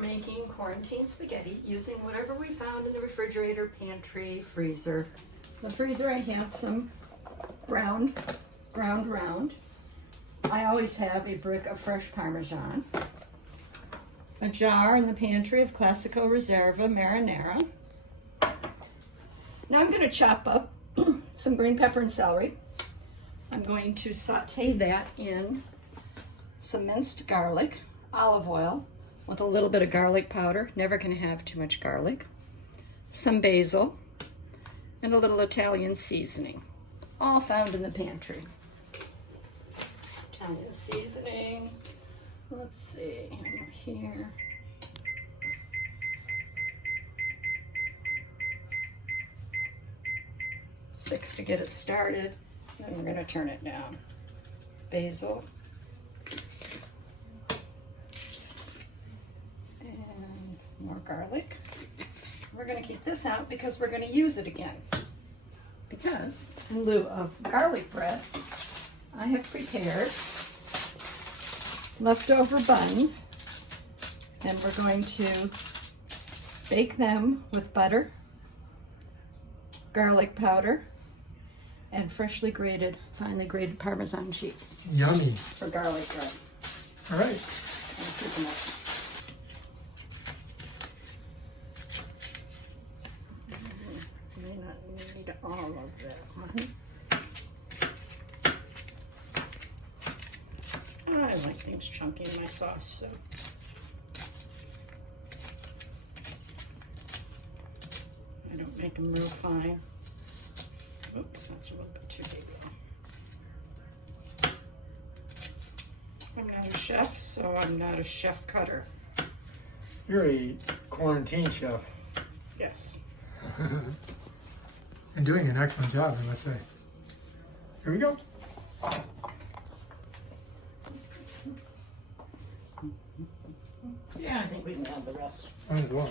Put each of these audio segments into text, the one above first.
we're making quarantine spaghetti using whatever we found in the refrigerator, pantry, freezer. The freezer, I had some ground round. I always have a brick of fresh Parmesan. A jar in the pantry of Classico Reserva marinara. Now I'm going to chop up some green pepper and celery. I'm going to saute that in some minced garlic, olive oil, with a little bit of garlic powder. Never going to have too much garlic. Some basil, and a little Italian seasoning. All found in the pantry. Italian seasoning. Let's see, here. Six to get it started. Then we're going to turn it down. Basil. And more garlic. We're going to keep this out because we're going to use it again. Because in lieu of garlic bread, I have prepared leftover buns, and we're going to bake them with butter, garlic powder, and freshly grated, finely grated Parmesan cheese. Yummy. For garlic bread. All right. I'll keep them up. May not need all of that one. I like things chunky in my sauce, so. I don't make them real fine. Oops, that's a little bit too big now. I'm not a chef, so I'm not a chef cutter. You're a quarantine chef. Yes. And doing an excellent job, I must say. Here we go. Yeah, I think we can have the rest. Might as well.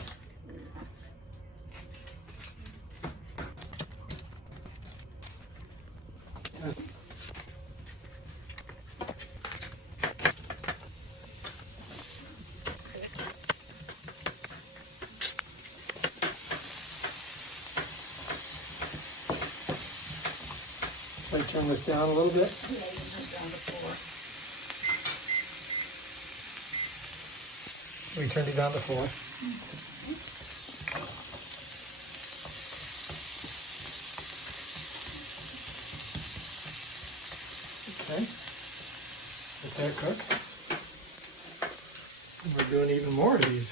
So I turn this down a little bit. Yeah, you can put it down to 4. We turned it down to 4. Okay. Let that cook. And we're doing even more of these.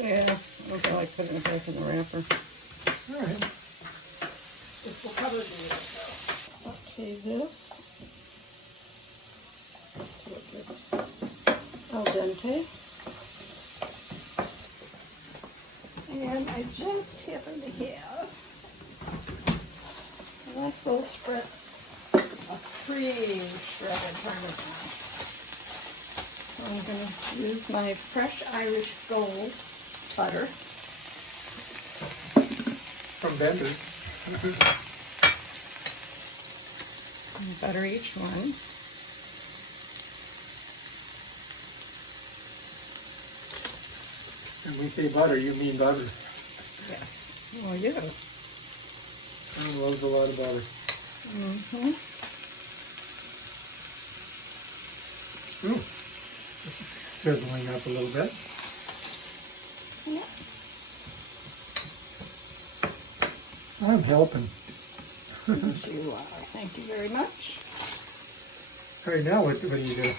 Yeah, I feel like putting it back in the wrapper. All right. This will cover the saute this until it gets al dente. And I just happen to have the last little spritz of pre-shredded Parmesan. So I'm going to use my fresh Irish Gold butter. From vendors. And butter each one. When we say butter, you mean butter. Yes. Well, you. I loves a lot of butter. Mm-hmm. Ooh, this is sizzling up a little bit. Yeah. I'm helping. Yes, you are. Thank you very much. All right, now what do you do?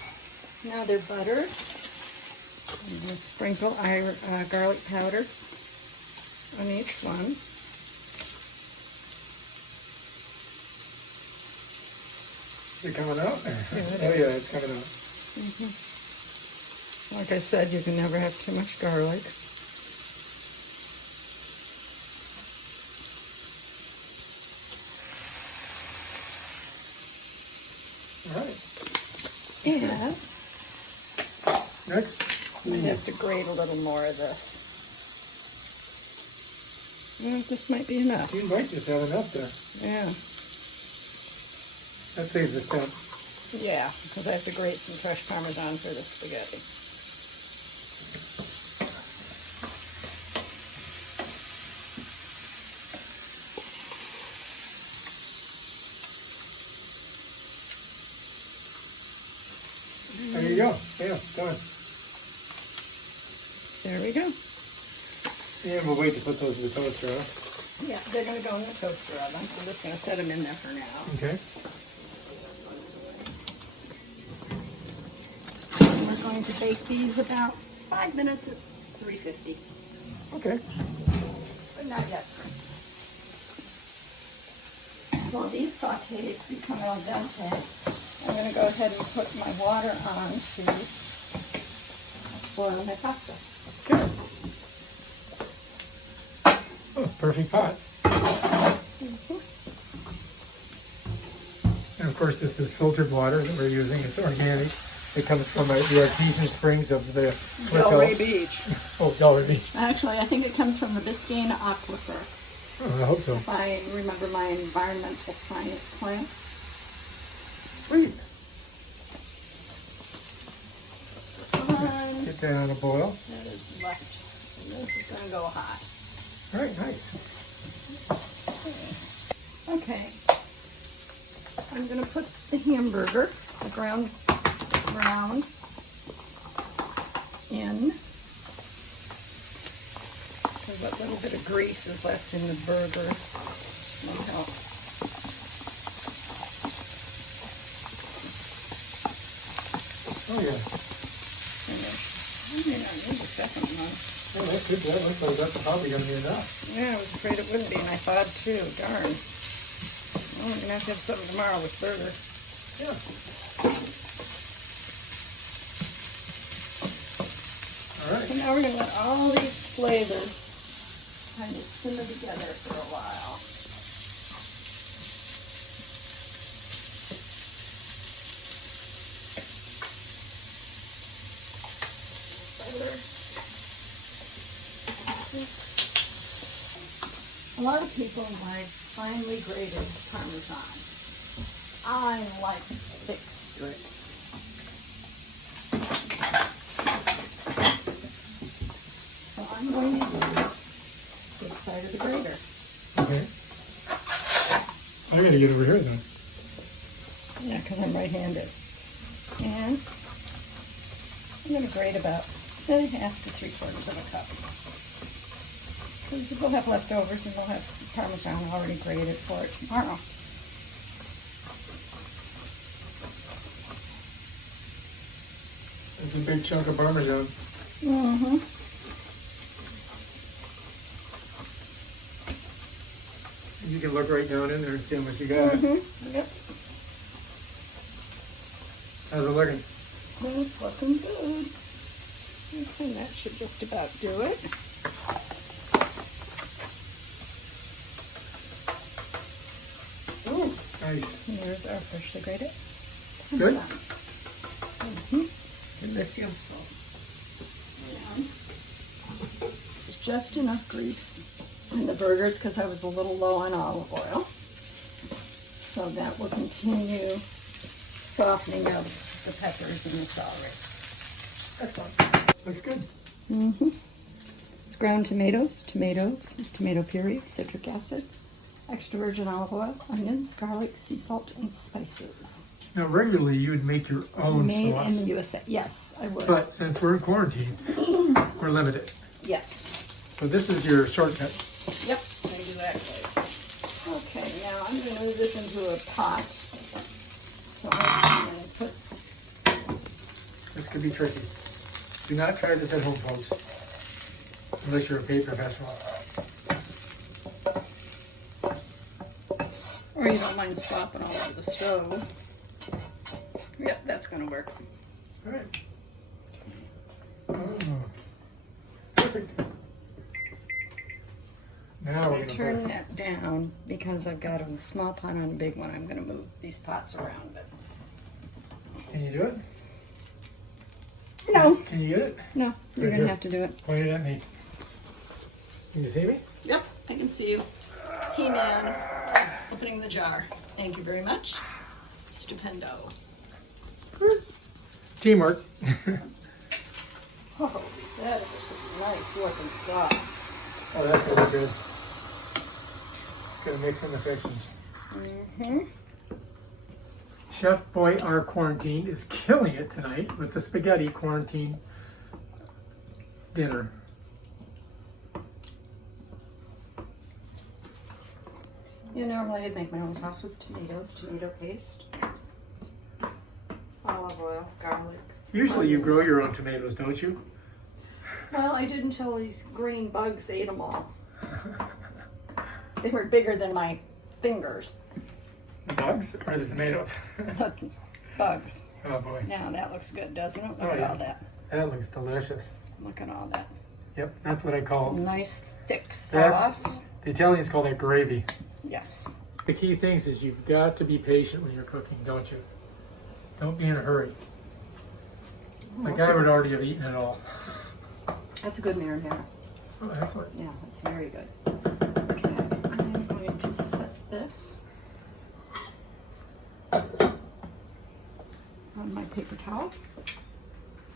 Now they're buttered. I'm going to sprinkle garlic powder on each one. Is it coming out? Yeah, Oh yeah, it's coming out. Mm-hmm. Like I said, you can never have too much garlic. All right. And Next. we have to grate a little more of this. Well, this might be enough. You might just have enough there. Yeah. That saves a step. Yeah, because I have to grate some fresh Parmesan for the spaghetti. Yeah, done. There we go. And we'll wait to put those in the toaster, huh? Yeah, they're going to go in the toaster oven. I'm just going to set them in there for now. Okay. And we're going to bake these about 5 minutes at 350. Okay. But not yet. While these sautés become al dente, I'm going to go ahead and put my water on to boil my pasta. Good. Oh, perfect pot. And of course, this is filtered water that we're using. It's organic. It comes from the artesian springs of the Swiss Delray Alps. Beach. Oh, Delray Beach. Actually, I think it comes from the Biscayne Aquifer, Oh, I hope so. if I remember my environmental science class. Sweet. This one, Get that on a boil. that is left. And this is going to go hot. All right, nice. Okay. I'm going to put the hamburger, the ground round, in. Because what little bit of grease is left in the burger will help. Oh, yeah. I may not need a second one. Oh, that's good. That looks like that's probably going to be enough. Yeah, I was afraid it wouldn't be, and I thought too. Darn. Well, we're going to have something tomorrow with burger. Yeah. All right. So now we're going to let all these flavors kind of simmer together for a while. A lot of people like finely grated Parmesan. I like thick strips. So I'm going to use this side of the grater. Okay. I got to get over here then. Yeah, because I'm right-handed. And I'm going to grate about 1/2 to 3/4 of a cup. Because we'll have leftovers and we'll have Parmesan already grated for it tomorrow. It's a big chunk of Parmesan. Mm-hmm. You can look right down in there and see how much you got. Mm-hmm. Yep. How's it looking? It's looking good. Okay, that should just about do it. Oh, nice. Here's our freshly grated Good. Parmesan. Mm-hmm. Delicioso. And there's just enough grease in the burgers because I was a little low on olive oil. So that will continue softening of the peppers and the celery. Excellent. Looks good. Mm-hmm. It's ground tomatoes, tomato puree, citric acid, extra virgin olive oil, onions, garlic, sea salt, and spices. Now, regularly you would make your own Made sauce. in the USA. Yes, I would. But since we're in quarantine, we're limited. Yes. So this is your shortcut. Yep, exactly. Okay, now I'm going to move this into a pot. So I'm going to put... This could be tricky. Do not try this at home, folks. Unless you're a paid professional. Or you don't mind slopping all over the stove. Yep, that's going to work. All right. Oh, perfect. Now I'm we're going to going turn to that down because I've got a small pot and a big one. I'm going to move these pots around. But... Can you do it? No. Can you get it? No, you're Right going to here. have to do it. Point it at me. Can you see me? Yep, I can see you. He-Man opening the jar. Thank you very much. Stupendo. Teamwork. Oh, that is a nice looking sauce. Oh, that's going to be good. Just going to mix in the fixings. Mm-hmm. Chef Boy R Quarantine is killing it tonight with the spaghetti quarantine dinner. You know, normally I'd make my own sauce with tomatoes, tomato paste, olive oil, garlic. Usually you grow onions. your own tomatoes, don't you? Well, I did until these green bugs ate them all. They were bigger than my fingers. The bugs or the tomatoes? Bugs. Oh boy. Now that looks good, doesn't it? Look Oh, at yeah. all that. That looks delicious. Look at all that. Yep, that's what I call Some nice thick sauce. the Italians call that gravy. Yes. The key things is you've got to be patient when you're cooking, don't you? Don't be in a hurry. Like I would already have eaten it all. That's a good marinara. Oh, excellent. Yeah, that's very good. Okay, I'm going to set this on my paper towel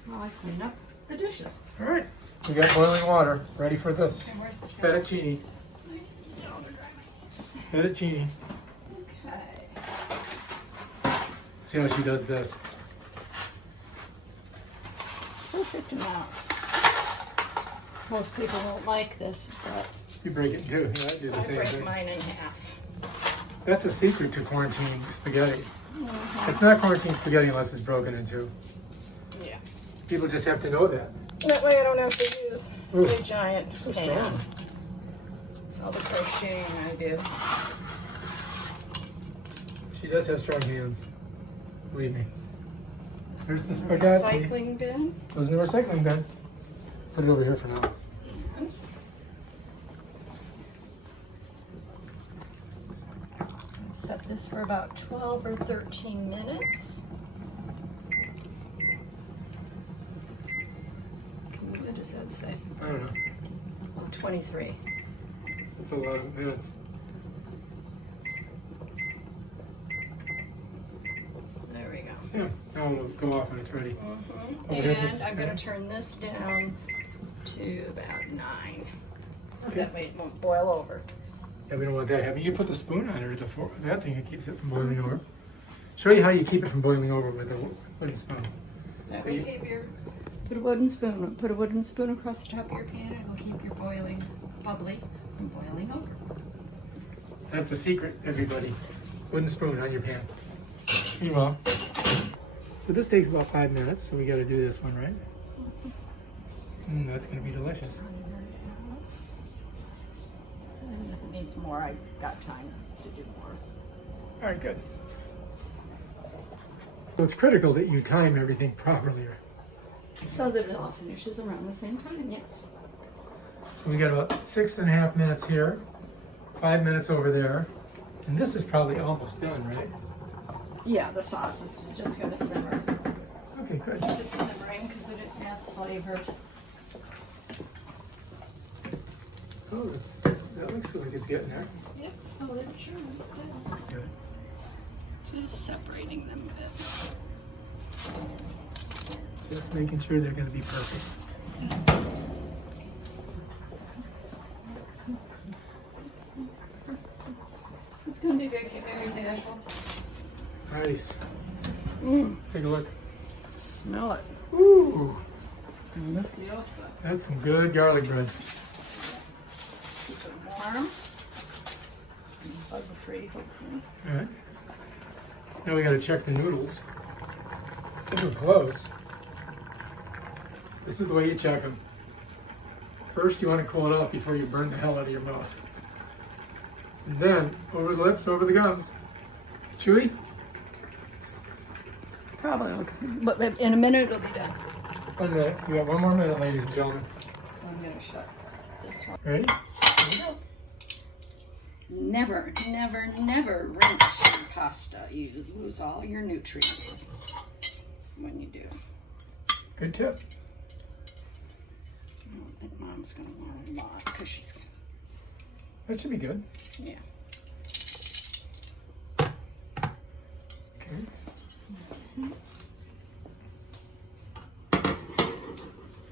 while I clean up the dishes. All right, we got boiling water ready for this. And where's the towel? Fettuccine. Fettuccine. Okay. See how she does this. Perfect amount. Most people won't like this, but You break it in two. Yeah, I do the I same break thing. mine in half. That's a secret to quarantining spaghetti. It's not quarantine spaghetti unless it's broken in two. Yeah. People just have to know that. That way I don't have to use Ooh, a giant So pan. strong. That's all the crocheting I do. She does have strong hands. Believe me. There's the spaghetti. Recycling bin. Goes in the recycling bin. Put it over here for now. Set this for about 12 or 13 minutes. What does that say? I don't know. Oh, 23. That's a lot of minutes. There we go. Yeah. Now it'll go off when it's ready. Mm-hmm. Over here, And this is I'm going the- to turn this down to about 9. Okay. That way it won't boil over. Yeah, we don't want that heavy. You put the spoon on it, that thing, it keeps it from boiling over. Show you how you keep it from boiling over with a wooden spoon. That So will you- keep your... Put a wooden spoon. Put a wooden spoon across the top of your pan and it'll keep your boiling bubbly from boiling over. That's the secret, everybody. Wooden spoon on your pan. You will. So this takes about 5 minutes, so we got to do this one, right? That's going to be delicious. And if it needs more, I got time to do more. All right, good. So it's critical that you time everything properly. So that it all finishes around the same time, yes. So we got about 6.5 minutes here, 5 minutes over there, and this is probably almost done, right? Yeah, the sauce is just going to simmer. Okay, good. It's simmering because it adds flavors. Oh, that looks like it's getting there. Yep, so they're sure. Good. Just separating them a bit. Just making sure they're going to be perfect. It's going to be very casual. Nice. Mmm, Let's take a look. smell it. Ooh, Deliciosa. that's some good garlic bread. Keep it warm. Bug free, hopefully. All right. Now we got to check the noodles. They're close. This is the way you check them. First, you want to cool it off before you burn the hell out of your mouth. And then, over the lips, over the gums. Chewy? Probably okay. But in a minute it'll be done. 1 minute. We got 1 more minute, ladies and gentlemen. So I'm going to shut this one. Ready? Here we go. Never, never, never rinse your pasta. You lose all your nutrients when you do. Good tip. I don't think Mom's going to want a lot because she's, That should be good. yeah. Okay.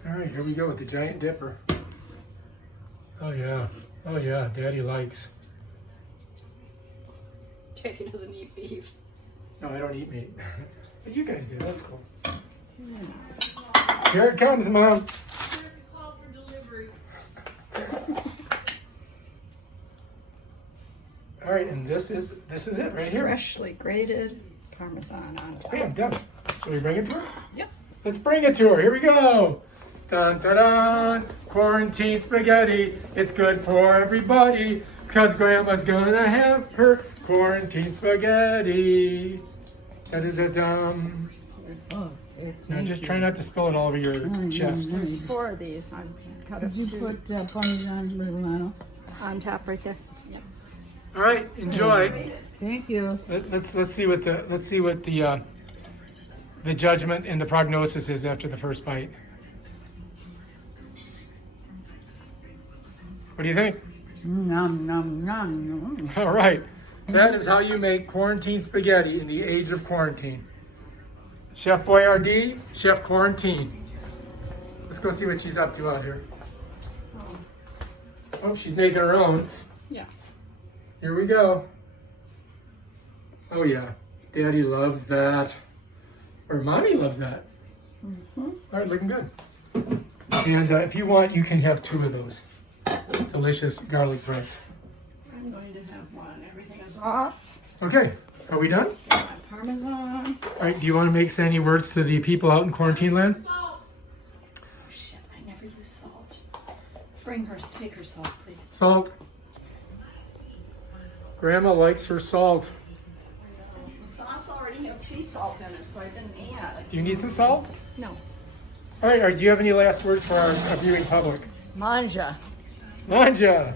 All right, here we go with the giant dipper. Oh yeah, Daddy likes. Daddy doesn't eat beef. No, I don't eat meat. But you guys do. That's cool. Here it comes, Mom. All right, and this is it right here. Freshly grated Parmesan on top. Bam, done. So we bring it to her? Yep. Let's bring it to her. Here we go. Dun, dun, dun. Quarantine spaghetti. It's good for everybody because Grandma's gonna have her quarantine spaghetti. Da, da, da, dum. Oh, Now just try not to spill it all over your chest. There's 4 of these. I'm cut Did up you 2 put Parmesan Romano? on top right there. Yep. All right, enjoy. Thank you. Let's see what the judgment and the prognosis is after the first bite. What do you think? Nom nom nom. All right, that is how you make quarantine spaghetti in the age of quarantine. Chef Boyardee, Chef Quarantine. Let's go see what she's up to out here. Oh, she's making her own. Yeah. Here we go. Oh yeah, Daddy loves that. Or Mommy loves that. All right, looking good. And if you want, you can have 2 of those delicious garlic breads. I'm going to have one. Everything is off. Okay, are we done? Get my Parmesan. All right, do you want to make any words to the people out in quarantine land? Oh shit, I never use salt. Take her salt, please. Salt. Grandma likes her salt. The sauce already has sea salt in it, so I didn't add. Do you need some salt? No. All right, do you have any last words for our viewing public? Manja. Manja.